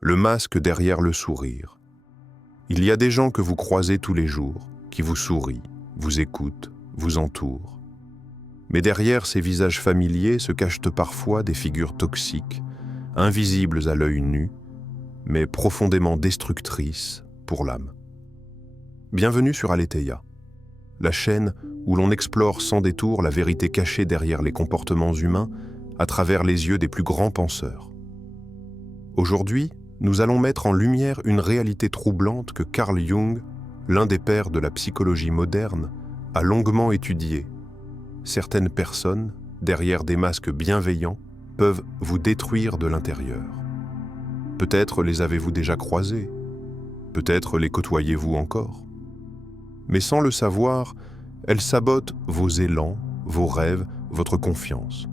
le masque derrière le sourire. Il y a des gens que vous croisez tous les jours, qui vous sourient, vous écoutent, vous entourent. Mais derrière ces visages familiers se cachent parfois des figures toxiques, invisibles à l'œil nu, mais profondément destructrices pour l'âme. Bienvenue sur Aletheia, la chaîne où l'on explore sans détour la vérité cachée derrière les comportements humains à travers les yeux des plus grands penseurs. Aujourd'hui, nous allons mettre en lumière une réalité troublante que Carl Jung, l'un des pères de la psychologie moderne, a longuement étudiée. Certaines personnes, derrière des masques bienveillants, peuvent vous détruire de l'intérieur. Peut-être les avez-vous déjà croisées, peut-être les côtoyez-vous encore. Mais sans le savoir, elles sabotent vos élans, vos rêves, votre confiance.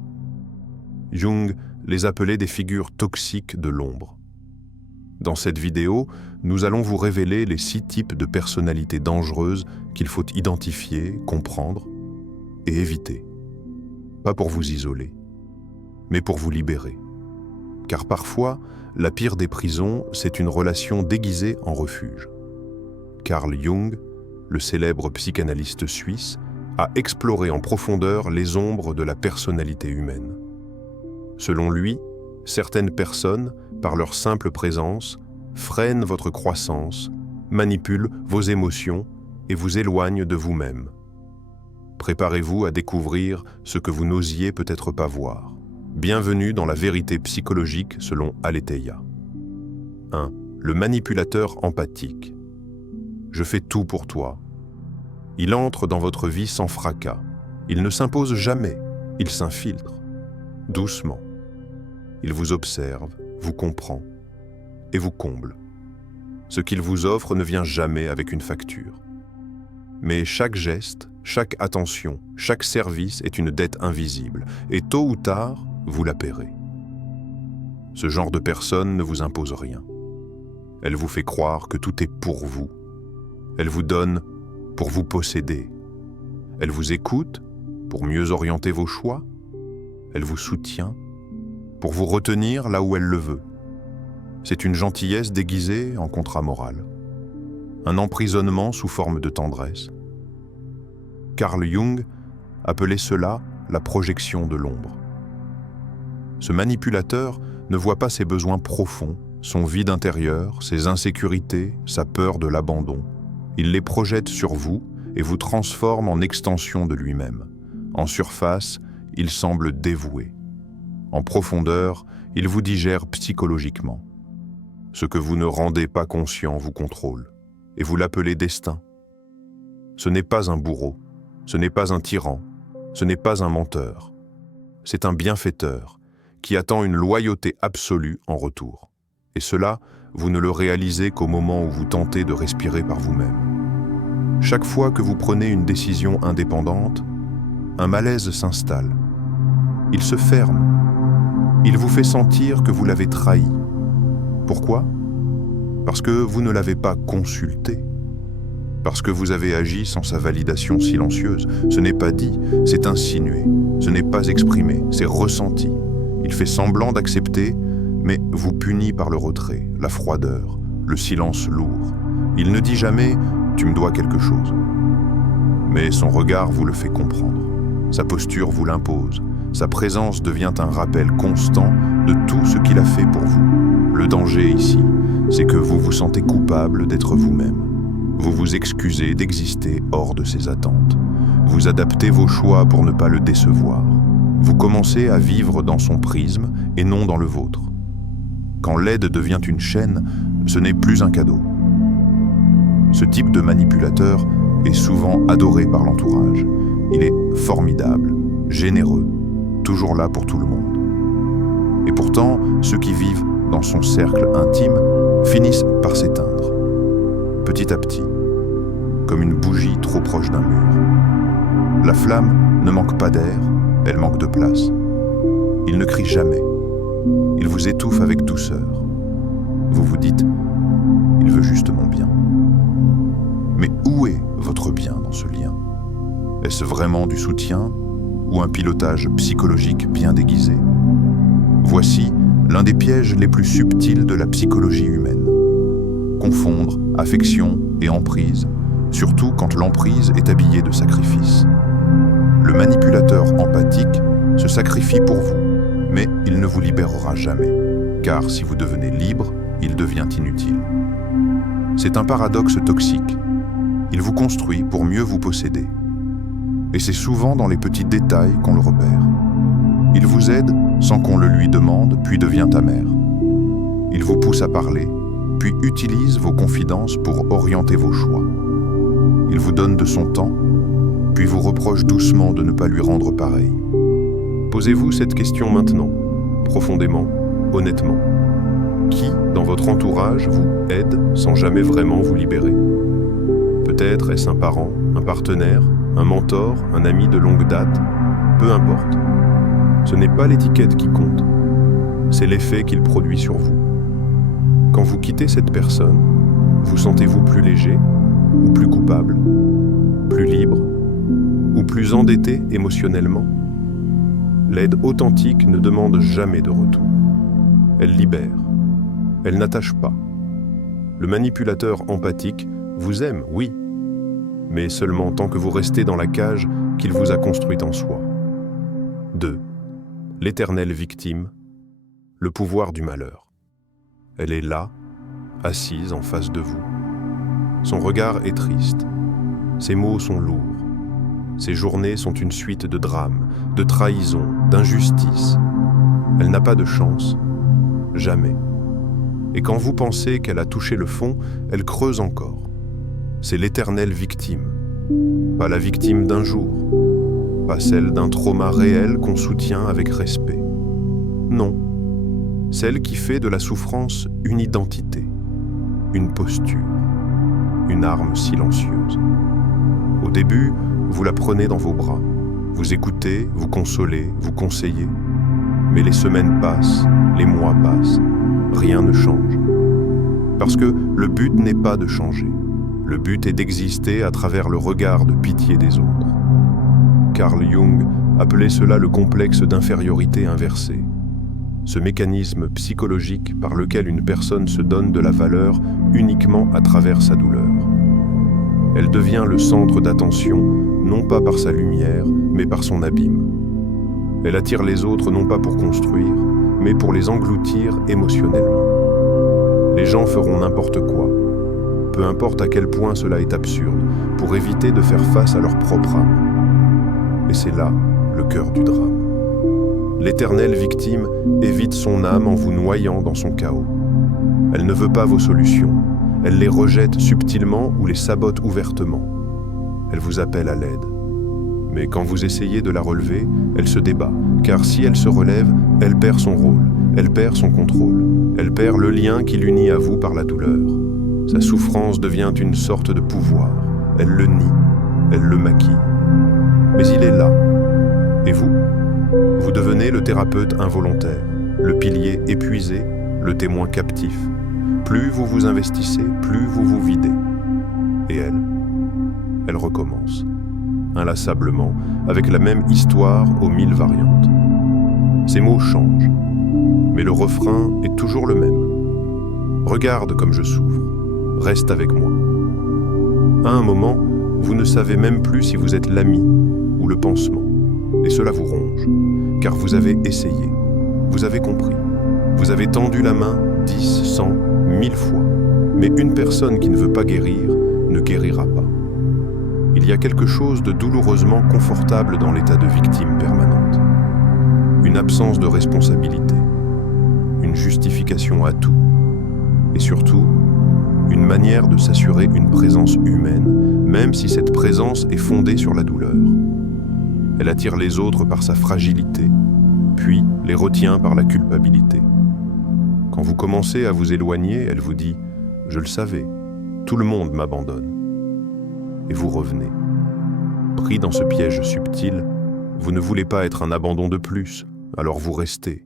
Jung les appelait des figures toxiques de l'ombre. Dans cette vidéo, nous allons vous révéler les 6 types de personnalités dangereuses qu'il faut identifier, comprendre et éviter. Pas pour vous isoler, mais pour vous libérer. Car parfois, la pire des prisons, c'est une relation déguisée en refuge. Carl Jung, le célèbre psychanalyste suisse, a exploré en profondeur les ombres de la personnalité humaine. Selon lui, certaines personnes, par leur simple présence, freinent votre croissance, manipulent vos émotions et vous éloignent de vous-même. Préparez-vous à découvrir ce que vous n'osiez peut-être pas voir. Bienvenue dans la vérité psychologique selon Aletheia. 1. Le manipulateur empathique. Je fais tout pour toi. Il entre dans votre vie sans fracas. Il ne s'impose jamais, il s'infiltre. Doucement. Il vous observe, vous comprend et vous comble. Ce qu'il vous offre ne vient jamais avec une facture. Mais chaque geste, chaque attention, chaque service est une dette invisible et tôt ou tard, vous la paierez. Ce genre de personne ne vous impose rien. Elle vous fait croire que tout est pour vous. Elle vous donne pour vous posséder. Elle vous écoute pour mieux orienter vos choix. Elle vous soutient pour vous retenir là où elle le veut. C'est une gentillesse déguisée en contrat moral. Un emprisonnement sous forme de tendresse. Carl Jung appelait cela la projection de l'ombre. Ce manipulateur ne voit pas ses besoins profonds, son vide intérieur, ses insécurités, sa peur de l'abandon. Il les projette sur vous et vous transforme en extension de lui-même. En surface, il semble dévoué. En profondeur, il vous digère psychologiquement. Ce que vous ne rendez pas conscient vous contrôle, et vous l'appelez destin. Ce n'est pas un bourreau, ce n'est pas un tyran, ce n'est pas un menteur. C'est un bienfaiteur qui attend une loyauté absolue en retour. Et cela, vous ne le réalisez qu'au moment où vous tentez de respirer par vous-même. Chaque fois que vous prenez une décision indépendante, un malaise s'installe. Il se ferme. Il vous fait sentir que vous l'avez trahi. Pourquoi ? Parce que vous ne l'avez pas consulté. Parce que vous avez agi sans sa validation silencieuse. Ce n'est pas dit, c'est insinué. Ce n'est pas exprimé, c'est ressenti. Il fait semblant d'accepter, mais vous punit par le retrait, la froideur, le silence lourd. Il ne dit jamais « tu me dois quelque chose ». Mais son regard vous le fait comprendre. Sa posture vous l'impose. Sa présence devient un rappel constant de tout ce qu'il a fait pour vous. Le danger ici, c'est que vous vous sentez coupable d'être vous-même. Vous vous excusez d'exister hors de ses attentes. Vous adaptez vos choix pour ne pas le décevoir. Vous commencez à vivre dans son prisme et non dans le vôtre. Quand l'aide devient une chaîne, ce n'est plus un cadeau. Ce type de manipulateur est souvent adoré par l'entourage. Il est formidable, généreux, toujours là pour tout le monde. Et pourtant, ceux qui vivent dans son cercle intime finissent par s'éteindre, petit à petit, comme une bougie trop proche d'un mur. La flamme ne manque pas d'air, elle manque de place. Il ne crie jamais. Il vous étouffe avec douceur. Vous vous dites, il veut juste mon bien. Mais où est votre bien dans ce lien ? Est-ce vraiment du soutien ou un pilotage psychologique bien déguisé ? Voici l'un des pièges les plus subtils de la psychologie humaine. Confondre affection et emprise, surtout quand l'emprise est habillée de sacrifice. Le manipulateur empathique se sacrifie pour vous, mais il ne vous libérera jamais, car si vous devenez libre, il devient inutile. C'est un paradoxe toxique. Il vous construit pour mieux vous posséder. Et c'est souvent dans les petits détails qu'on le repère. Il vous aide sans qu'on le lui demande, puis devient amer. Il vous pousse à parler, puis utilise vos confidences pour orienter vos choix. Il vous donne de son temps, puis vous reproche doucement de ne pas lui rendre pareil. Posez-vous cette question maintenant, profondément, honnêtement. Qui, dans votre entourage, vous aide sans jamais vraiment vous libérer? Peut-être est-ce un parent, un partenaire, un mentor, un ami de longue date, peu importe. Ce n'est pas l'étiquette qui compte, c'est l'effet qu'il produit sur vous. Quand vous quittez cette personne, vous sentez-vous plus léger ou plus coupable, plus libre ou plus endetté émotionnellement? L'aide authentique ne demande jamais de retour. Elle libère, elle n'attache pas. Le manipulateur empathique vous aime, oui, mais seulement tant que vous restez dans la cage qu'il vous a construite en soi. 2. L'éternelle victime, le pouvoir du malheur. Elle est là, assise en face de vous. Son regard est triste, ses mots sont lourds. Ses journées sont une suite de drames, de trahisons, d'injustices. Elle n'a pas de chance, jamais. Et quand vous pensez qu'elle a touché le fond, elle creuse encore. C'est l'éternelle victime. Pas la victime d'un jour, pas celle d'un trauma réel qu'on soutient avec respect. Non, celle qui fait de la souffrance une identité, une posture, une arme silencieuse. Au début, vous la prenez dans vos bras, vous écoutez, vous consolez, vous conseillez. Mais les semaines passent, les mois passent, rien ne change. Parce que le but n'est pas de changer, le but est d'exister à travers le regard de pitié des autres. Carl Jung appelait cela le complexe d'infériorité inversée, ce mécanisme psychologique par lequel une personne se donne de la valeur uniquement à travers sa douleur. Elle devient le centre d'attention, non pas par sa lumière, mais par son abîme. Elle attire les autres non pas pour construire, mais pour les engloutir émotionnellement. Les gens feront n'importe quoi, peu importe à quel point cela est absurde, pour éviter de faire face à leur propre âme. Et c'est là le cœur du drame. L'éternelle victime évite son âme en vous noyant dans son chaos. Elle ne veut pas vos solutions, elle les rejette subtilement ou les sabote ouvertement. Elle vous appelle à l'aide. Mais quand vous essayez de la relever, elle se débat, car si elle se relève, elle perd son rôle, elle perd son contrôle, elle perd le lien qui l'unit à vous par la douleur. Sa souffrance devient une sorte de pouvoir, elle le nie, elle le maquille. Mais il est là. Et vous? Vous devenez le thérapeute involontaire, le pilier épuisé, le témoin captif. Plus vous vous investissez, plus vous vous videz. Et elle recommence, inlassablement, avec la même histoire aux 1000 variantes. Ces mots changent, mais le refrain est toujours le même. Regarde comme je souffre, reste avec moi. À un moment, vous ne savez même plus si vous êtes l'ami ou le pansement, et cela vous ronge, car vous avez essayé, vous avez compris, vous avez tendu la main 10, 100, 1000 fois, mais une personne qui ne veut pas guérir ne guérira pas. Il y a quelque chose de douloureusement confortable dans l'état de victime permanente. Une absence de responsabilité, une justification à tout, et surtout, une manière de s'assurer une présence humaine, même si cette présence est fondée sur la douleur. Elle attire les autres par sa fragilité, puis les retient par la culpabilité. Quand vous commencez à vous éloigner, elle vous dit « Je le savais, tout le monde m'abandonne ». Et vous revenez. Pris dans ce piège subtil, vous ne voulez pas être un abandon de plus, alors vous restez.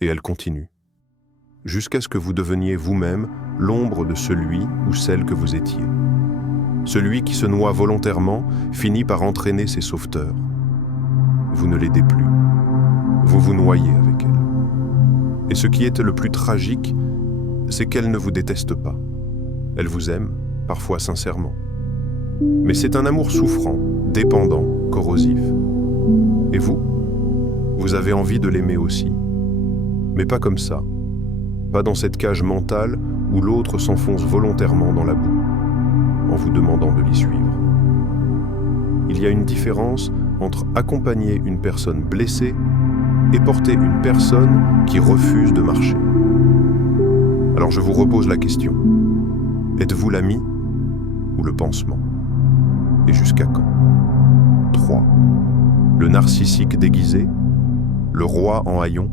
Et elle continue. Jusqu'à ce que vous deveniez vous-même l'ombre de celui ou celle que vous étiez. Celui qui se noie volontairement finit par entraîner ses sauveteurs. Vous ne l'aidez plus. Vous vous noyez avec elle. Et ce qui est le plus tragique, c'est qu'elle ne vous déteste pas. Elle vous aime, parfois sincèrement. Mais c'est un amour souffrant, dépendant, corrosif. Et vous avez envie de l'aimer aussi. Mais pas comme ça. Pas dans cette cage mentale où l'autre s'enfonce volontairement dans la boue, en vous demandant de l'y suivre. Il y a une différence entre accompagner une personne blessée et porter une personne qui refuse de marcher. Alors je vous repose la question. Êtes-vous l'ami ou le pansement? Et jusqu'à quand? 3. Le narcissique déguisé, le roi en haillons.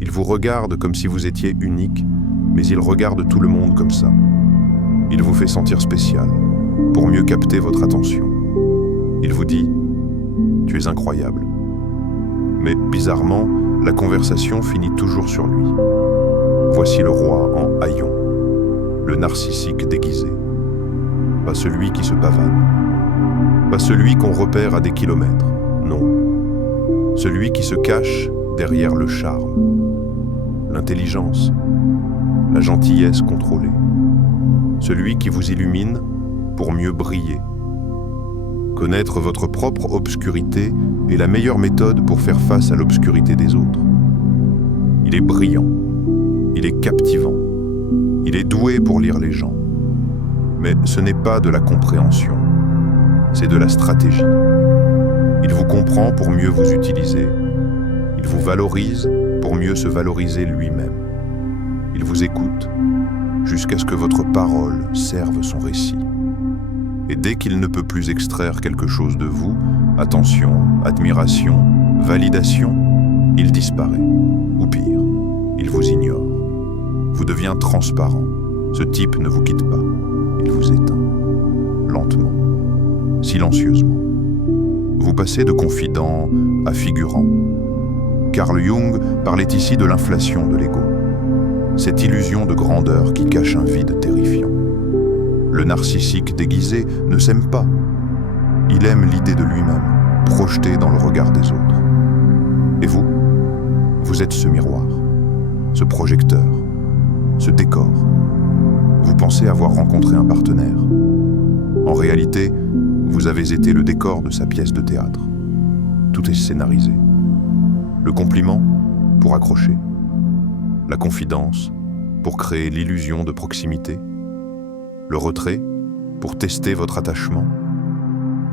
Il vous regarde comme si vous étiez unique, mais il regarde tout le monde comme ça. Il vous fait sentir spécial, pour mieux capter votre attention. Il vous dit « Tu es incroyable ». Mais bizarrement, la conversation finit toujours sur lui. Voici le roi en haillons, le narcissique déguisé. Pas celui qui se pavane, pas celui qu'on repère à des kilomètres, non. Celui qui se cache derrière le charme, l'intelligence, la gentillesse contrôlée. Celui qui vous illumine pour mieux briller. Connaître votre propre obscurité est la meilleure méthode pour faire face à l'obscurité des autres. Il est brillant, il est captivant, il est doué pour lire les gens. Mais ce n'est pas de la compréhension, c'est de la stratégie. Il vous comprend pour mieux vous utiliser. Il vous valorise pour mieux se valoriser lui-même. Il vous écoute jusqu'à ce que votre parole serve son récit. Et dès qu'il ne peut plus extraire quelque chose de vous, attention, admiration, validation, il disparaît. Ou pire, il vous ignore. Vous devient transparent. Ce type ne vous quitte pas. Il vous éteint. Lentement, silencieusement. Vous passez de confident à figurant. Carl Jung parlait ici de l'inflation de l'ego. Cette illusion de grandeur qui cache un vide terrifiant. Le narcissique déguisé ne s'aime pas. Il aime l'idée de lui-même, projetée dans le regard des autres. Et vous êtes ce miroir, ce projecteur, ce décor. Vous pensez avoir rencontré un partenaire. En réalité, vous avez été le décor de sa pièce de théâtre. Tout est scénarisé. Le compliment pour accrocher. La confidence pour créer l'illusion de proximité. Le retrait pour tester votre attachement.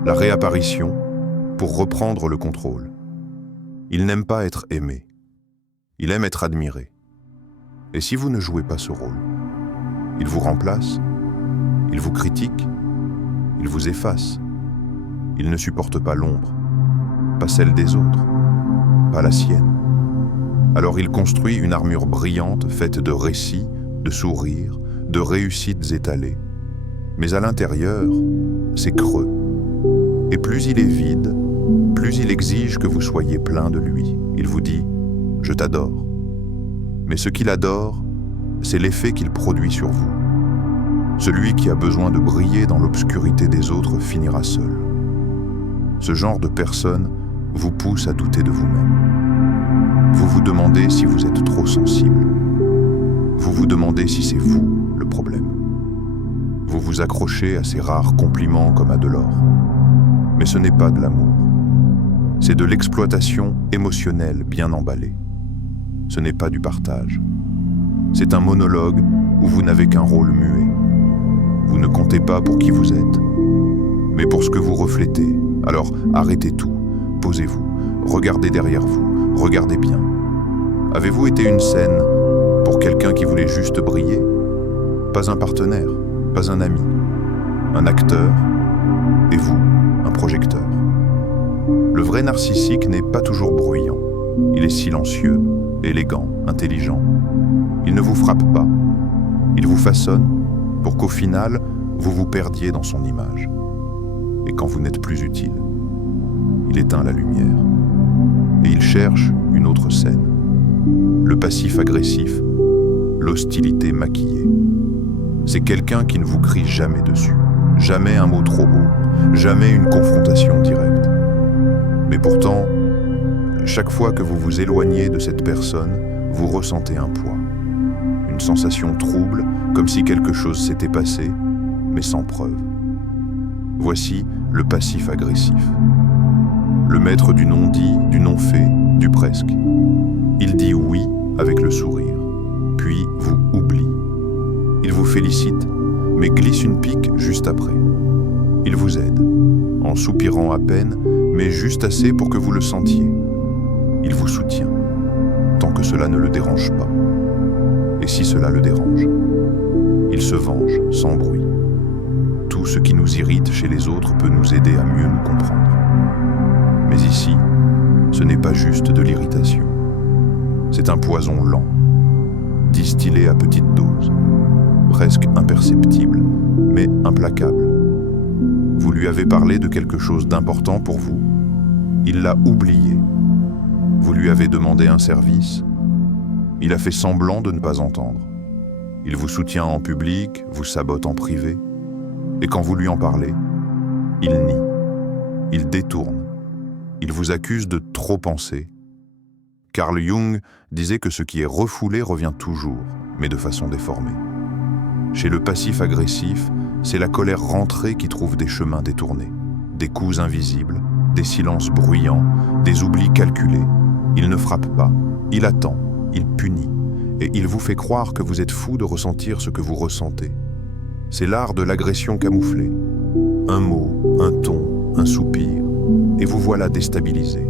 La réapparition pour reprendre le contrôle. Il n'aime pas être aimé. Il aime être admiré. Et si vous ne jouez pas ce rôle, il vous remplace, il vous critique, il vous efface. Il ne supporte pas l'ombre, pas celle des autres, pas la sienne. Alors il construit une armure brillante faite de récits, de sourires, de réussites étalées. Mais à l'intérieur, c'est creux. Et plus il est vide, plus il exige que vous soyez plein de lui. Il vous dit « Je t'adore ». Mais ce qu'il adore, c'est l'effet qu'il produit sur vous. Celui qui a besoin de briller dans l'obscurité des autres finira seul. Ce genre de personne vous pousse à douter de vous-même. Vous vous demandez si vous êtes trop sensible. Vous vous demandez si c'est vous le problème. Vous vous accrochez à ces rares compliments comme à de l'or. Mais ce n'est pas de l'amour. C'est de l'exploitation émotionnelle bien emballée. Ce n'est pas du partage. C'est un monologue où vous n'avez qu'un rôle muet. Vous ne comptez pas pour qui vous êtes, mais pour ce que vous reflétez. Alors arrêtez tout, posez-vous, regardez derrière vous, regardez bien. Avez-vous été une scène pour quelqu'un qui voulait juste briller? Pas un partenaire, pas un ami, un acteur, et vous, un projecteur. Le vrai narcissique n'est pas toujours bruyant. Il est silencieux, élégant, intelligent. Il ne vous frappe pas. Il vous façonne pour qu'au final, vous vous perdiez dans son image. Et quand vous n'êtes plus utile, il éteint la lumière. Et il cherche une autre scène. Le passif agressif, l'hostilité maquillée. C'est quelqu'un qui ne vous crie jamais dessus. Jamais un mot trop haut, jamais une confrontation directe. Mais pourtant, chaque fois que vous vous éloignez de cette personne, vous ressentez un poids, une sensation trouble, comme si quelque chose s'était passé, mais sans preuve. Voici le passif agressif. Le maître du non-dit, du non-fait, du presque. Il dit oui avec le sourire, puis vous oublie. Il vous félicite, mais glisse une pique juste après. Il vous aide, en soupirant à peine, mais juste assez pour que vous le sentiez. Il vous soutient, tant que cela ne le dérange pas. Et si cela le dérange, il se venge sans bruit. Tout ce qui nous irrite chez les autres peut nous aider à mieux nous comprendre. Mais ici, ce n'est pas juste de l'irritation. C'est un poison lent, distillé à petite dose, presque imperceptible, mais implacable. Vous lui avez parlé de quelque chose d'important pour vous. Il l'a oublié. Vous lui avez demandé un service. Il a fait semblant de ne pas entendre. Il vous soutient en public, vous sabote en privé. Et quand vous lui en parlez, il nie, il détourne. Il vous accuse de trop penser. Carl Jung disait que ce qui est refoulé revient toujours, mais de façon déformée. Chez le passif agressif, c'est la colère rentrée qui trouve des chemins détournés, des coups invisibles, des silences bruyants, des oublis calculés. Il ne frappe pas, il attend, il punit, et il vous fait croire que vous êtes fou de ressentir ce que vous ressentez. C'est l'art de l'agression camouflée. Un mot, un ton, un soupir, et vous voilà déstabilisé.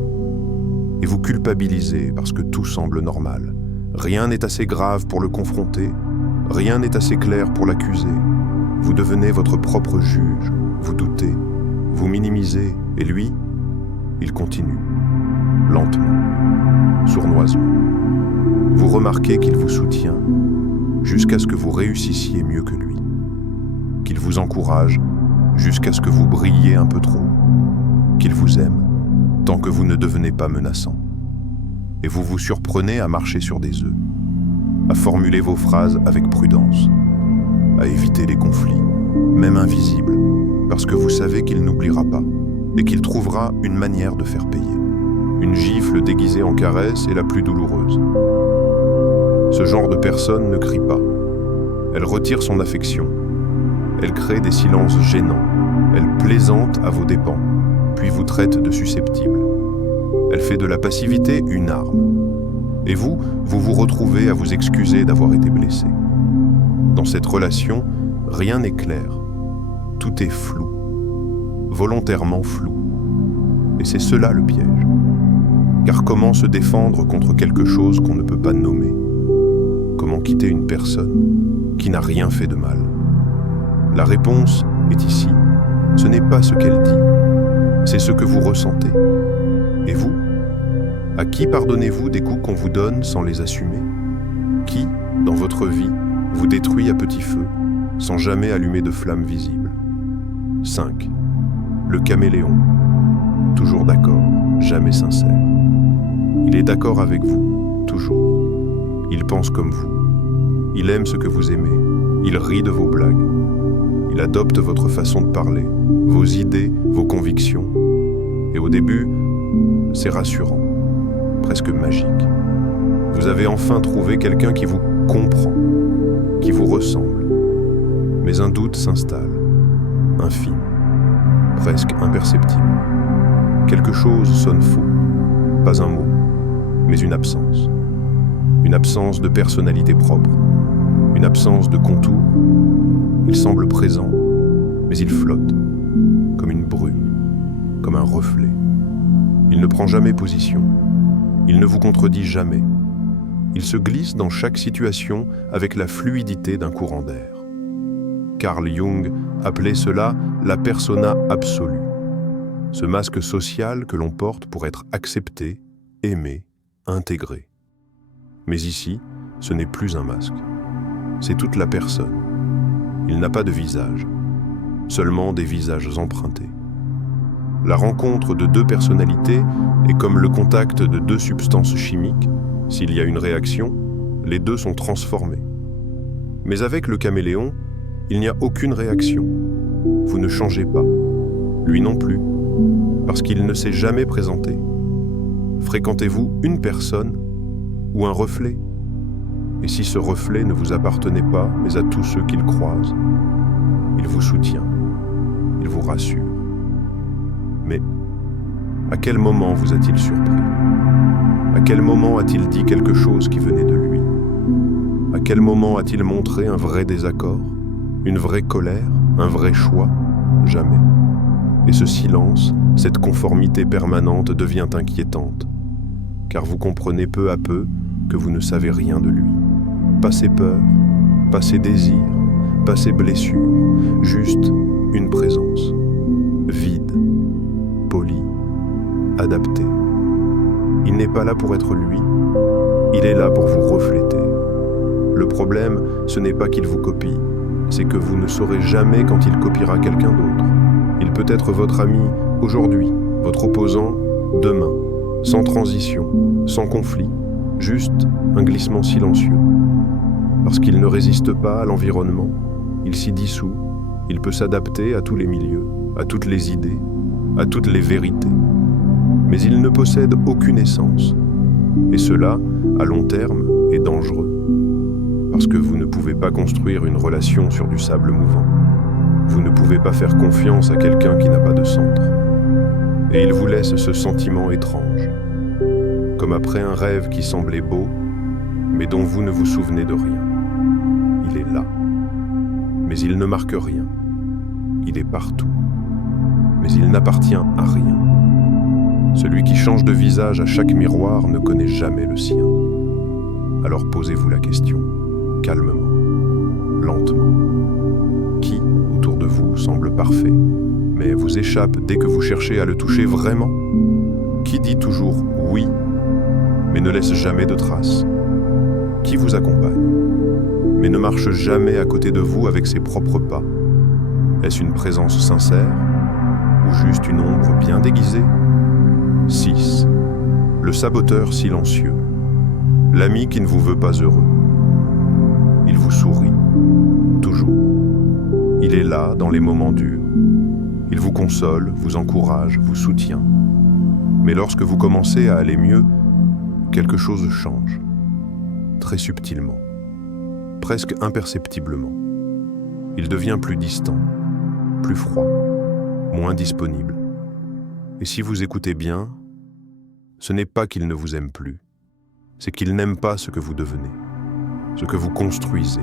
Et vous culpabilisez parce que tout semble normal. Rien n'est assez grave pour le confronter, rien n'est assez clair pour l'accuser. Vous devenez votre propre juge, vous doutez, vous minimisez, et lui, il continue, lentement, sournoisement. Vous remarquez qu'il vous soutient jusqu'à ce que vous réussissiez mieux que lui, qu'il vous encourage jusqu'à ce que vous brilliez un peu trop, qu'il vous aime tant que vous ne devenez pas menaçant. Et vous vous surprenez à marcher sur des œufs, à formuler vos phrases avec prudence, à éviter les conflits, même invisibles, parce que vous savez qu'il n'oubliera pas et qu'il trouvera une manière de faire payer. Une gifle déguisée en caresse est la plus douloureuse. Ce genre de personne ne crie pas. Elle retire son affection. Elle crée des silences gênants. Elle plaisante à vos dépens, puis vous traite de susceptible. Elle fait de la passivité une arme. Et vous vous retrouvez à vous excuser d'avoir été blessé. Dans cette relation, rien n'est clair. Tout est flou. Volontairement flou. Et c'est cela le piège. Car comment se défendre contre quelque chose qu'on ne peut pas nommer? Comment quitter une personne qui n'a rien fait de mal? La réponse est ici. Ce n'est pas ce qu'elle dit, c'est ce que vous ressentez. Et vous? À qui pardonnez-vous des coups qu'on vous donne sans les assumer? Qui, dans votre vie, vous détruit à petit feu, sans jamais allumer de flamme visible? 5. Le caméléon. Toujours d'accord, jamais sincère. Il est d'accord avec vous, toujours. Il pense comme vous. Il aime ce que vous aimez. Il rit de vos blagues. Il adopte votre façon de parler, vos idées, vos convictions. Et au début, c'est rassurant, presque magique. Vous avez enfin trouvé quelqu'un qui vous comprend, qui vous ressemble. Mais un doute s'installe, infime, presque imperceptible. Quelque chose sonne faux, pas un mot, mais une absence. Une absence de personnalité propre, une absence de contour. Il semble présent, mais il flotte, comme une brume, comme un reflet. Il ne prend jamais position, il ne vous contredit jamais. Il se glisse dans chaque situation avec la fluidité d'un courant d'air. Carl Jung appelait cela la persona absolue, ce masque social que l'on porte pour être accepté, aimé, intégré. Mais ici, ce n'est plus un masque, c'est toute la personne. Il n'a pas de visage, seulement des visages empruntés. La rencontre de deux personnalités est comme le contact de deux substances chimiques. S'il y a une réaction, les deux sont transformés. Mais avec le caméléon, il n'y a aucune réaction. Vous ne changez pas, lui non plus, parce qu'il ne s'est jamais présenté. Fréquentez-vous une personne ou un reflet? Et si ce reflet ne vous appartenait pas, mais à tous ceux qu'il croise, il vous soutient, il vous rassure. Mais à quel moment vous a-t-il surpris? À quel moment a-t-il dit quelque chose qui venait de lui? À quel moment a-t-il montré un vrai désaccord, une vraie colère, un vrai choix? Jamais. Et ce silence, cette conformité permanente devient inquiétante, car vous comprenez peu à peu que vous ne savez rien de lui. Pas ses peurs, pas ses désirs, pas ses blessures, juste une présence, vide, polie, adaptée. Il n'est pas là pour être lui, il est là pour vous refléter. Le problème, ce n'est pas qu'il vous copie, c'est que vous ne saurez jamais quand il copiera quelqu'un d'autre. Il peut être votre ami aujourd'hui, votre opposant demain, sans transition, sans conflit, juste un glissement silencieux. Parce qu'il ne résiste pas à l'environnement, il s'y dissout, il peut s'adapter à tous les milieux, à toutes les idées, à toutes les vérités. Mais il ne possède aucune essence. Et cela, à long terme, est dangereux. Parce que vous ne pouvez pas construire une relation sur du sable mouvant. Vous ne pouvez pas faire confiance à quelqu'un qui n'a pas de centre. Et il vous laisse ce sentiment étrange, comme après un rêve qui semblait beau, mais dont vous ne vous souvenez de rien. Il est là, mais il ne marque rien. Il est partout, mais il n'appartient à rien. Celui qui change de visage à chaque miroir ne connaît jamais le sien. Alors posez-vous la question, calmement, lentement. Qui, autour de vous, semble parfait, mais vous échappe dès que vous cherchez à le toucher vraiment? Qui dit toujours « oui », mais ne laisse jamais de traces? Qui vous accompagne, mais ne marche jamais à côté de vous avec ses propres pas? Est-ce une présence sincère ou juste une ombre bien déguisée? 6. Le saboteur silencieux, l'ami qui ne vous veut pas heureux. Il vous sourit, toujours. Il est là dans les moments durs. Il vous console, vous encourage, vous soutient. Mais lorsque vous commencez à aller mieux, quelque chose change, très subtilement, presque imperceptiblement. Il devient plus distant, plus froid, moins disponible. Et si vous écoutez bien, ce n'est pas qu'il ne vous aime plus, c'est qu'il n'aime pas ce que vous devenez, ce que vous construisez,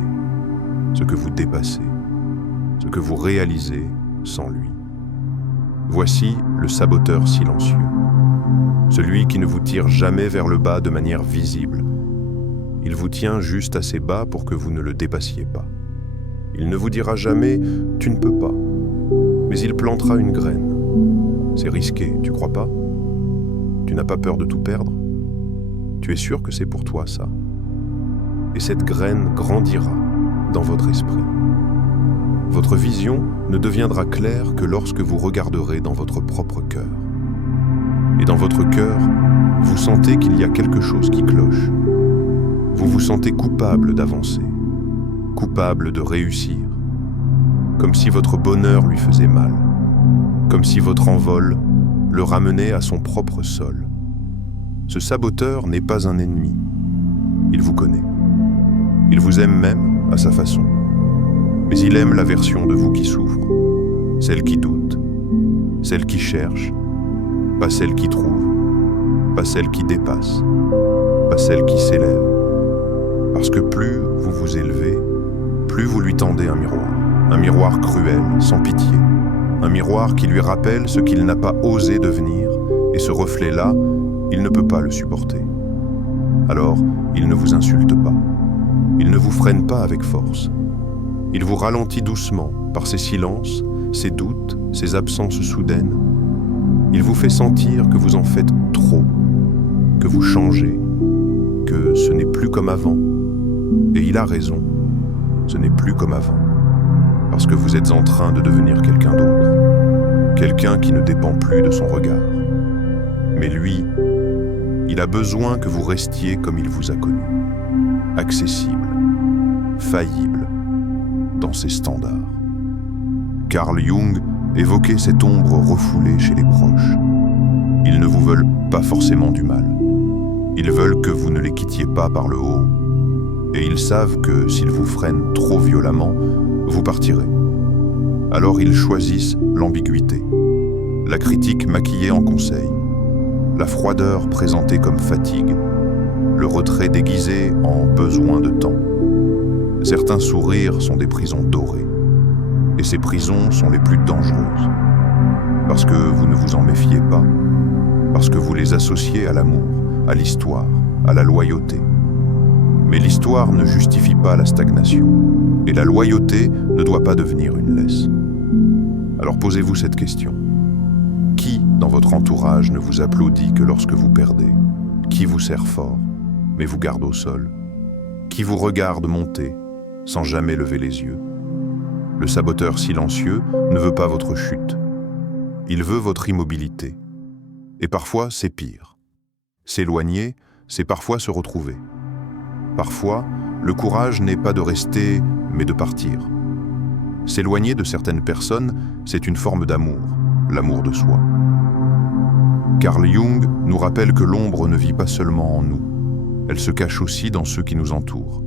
ce que vous dépassez, ce que vous réalisez sans lui. Voici le saboteur silencieux, celui qui ne vous tire jamais vers le bas de manière visible. Il vous tient juste assez bas pour que vous ne le dépassiez pas. Il ne vous dira jamais « tu ne peux pas », mais il plantera une graine. C'est risqué, tu crois pas? Tu n'as pas peur de tout perdre? Tu es sûr que c'est pour toi, ça? Et cette graine grandira dans votre esprit. Votre vision ne deviendra claire que lorsque vous regarderez dans votre propre cœur. Et dans votre cœur, vous sentez qu'il y a quelque chose qui cloche. Vous vous sentez coupable d'avancer, coupable de réussir, comme si votre bonheur lui faisait mal, comme si votre envol le ramenait à son propre sol. Ce saboteur n'est pas un ennemi. Il vous connaît. Il vous aime même à sa façon. Mais il aime la version de vous qui souffre, celle qui doute, celle qui cherche, pas celle qui trouve, pas celle qui dépasse, pas celle qui s'élève. Parce que plus vous vous élevez, plus vous lui tendez un miroir cruel, sans pitié, un miroir qui lui rappelle ce qu'il n'a pas osé devenir, et ce reflet-là, il ne peut pas le supporter. Alors, il ne vous insulte pas, il ne vous freine pas avec force. Il vous ralentit doucement par ses silences, ses doutes, ses absences soudaines. Il vous fait sentir que vous en faites trop, que vous changez, que ce n'est plus comme avant. Et il a raison, ce n'est plus comme avant, parce que vous êtes en train de devenir quelqu'un d'autre, quelqu'un qui ne dépend plus de son regard. Mais lui, il a besoin que vous restiez comme il vous a connu, accessible, faillible, dans ses standards. Carl Jung évoquait cette ombre refoulée chez les proches. Ils ne vous veulent pas forcément du mal. Ils veulent que vous ne les quittiez pas par le haut. Et ils savent que s'ils vous freinent trop violemment, vous partirez. Alors ils choisissent l'ambiguïté, la critique maquillée en conseil, la froideur présentée comme fatigue, le retrait déguisé en besoin de temps. Certains sourires sont des prisons dorées, et ces prisons sont les plus dangereuses, parce que vous ne vous en méfiez pas, parce que vous les associez à l'amour, à l'histoire, à la loyauté. Mais l'histoire ne justifie pas la stagnation, et la loyauté ne doit pas devenir une laisse. Alors posez-vous cette question. Qui dans votre entourage ne vous applaudit que lorsque vous perdez? Qui vous serre fort, mais vous garde au sol? Qui vous regarde monter, sans jamais lever les yeux? Le saboteur silencieux ne veut pas votre chute. Il veut votre immobilité. Et parfois, c'est pire. S'éloigner, c'est parfois se retrouver. Parfois, le courage n'est pas de rester, mais de partir. S'éloigner de certaines personnes, c'est une forme d'amour, l'amour de soi. Carl Jung nous rappelle que l'ombre ne vit pas seulement en nous. Elle se cache aussi dans ceux qui nous entourent.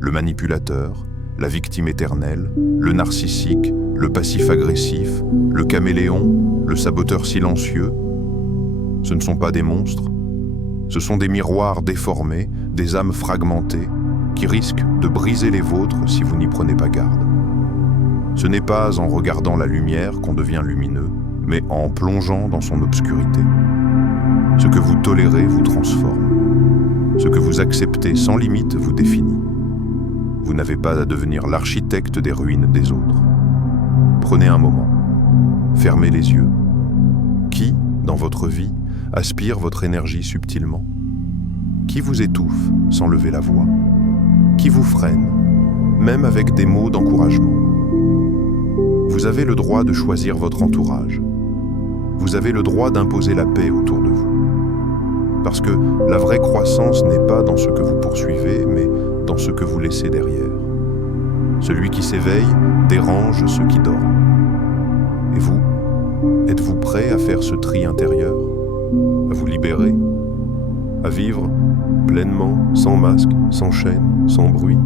Le manipulateur, la victime éternelle, le narcissique, le passif-agressif, le caméléon, le saboteur silencieux. Ce ne sont pas des monstres. Ce sont des miroirs déformés, des âmes fragmentées, qui risquent de briser les vôtres si vous n'y prenez pas garde. Ce n'est pas en regardant la lumière qu'on devient lumineux, mais en plongeant dans son obscurité. Ce que vous tolérez vous transforme. Ce que vous acceptez sans limite vous définit. Vous n'avez pas à devenir l'architecte des ruines des autres. Prenez un moment. Fermez les yeux. Qui, dans votre vie, aspire votre énergie subtilement? Qui vous étouffe sans lever la voix? Qui vous freine, même avec des mots d'encouragement? Vous avez le droit de choisir votre entourage. Vous avez le droit d'imposer la paix autour de vous. Parce que la vraie croissance n'est pas dans ce que vous poursuivez, mais dans ce que vous laissez derrière. Celui qui s'éveille dérange ceux qui dorment. Et vous, êtes-vous prêt à faire ce tri intérieur? À vous libérer? À vivre pleinement, sans masque, sans chaîne, sans bruit?